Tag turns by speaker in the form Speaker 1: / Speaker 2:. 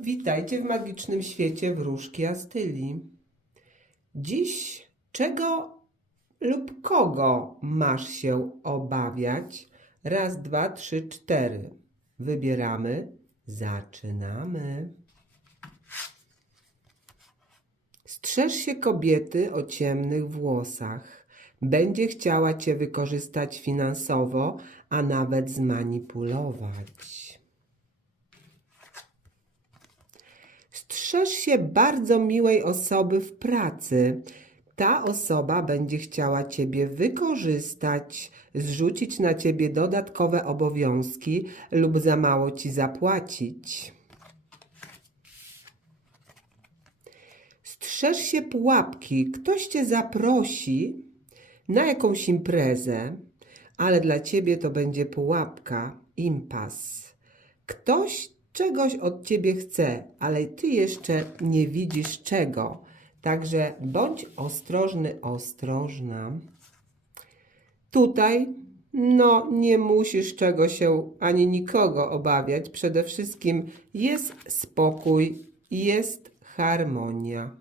Speaker 1: Witajcie w magicznym świecie wróżki Astyli. Dziś czego lub kogo masz się obawiać? Raz, dwa, trzy, cztery. Wybieramy. Zaczynamy. Strzeż się kobiety o ciemnych włosach. Będzie chciała cię wykorzystać finansowo, a nawet zmanipulować. Strzeż się bardzo miłej osoby w pracy. Ta osoba będzie chciała ciebie wykorzystać, zrzucić na ciebie dodatkowe obowiązki lub za mało ci zapłacić. Strzeż się pułapki. Ktoś cię zaprosi na jakąś imprezę, ale dla ciebie to będzie pułapka, impas. Ktoś czegoś od ciebie chce, ale ty jeszcze nie widzisz czego. Także bądź ostrożny, ostrożna. Tutaj, no, nie musisz czego się ani nikogo obawiać. Przede wszystkim jest spokój, jest harmonia.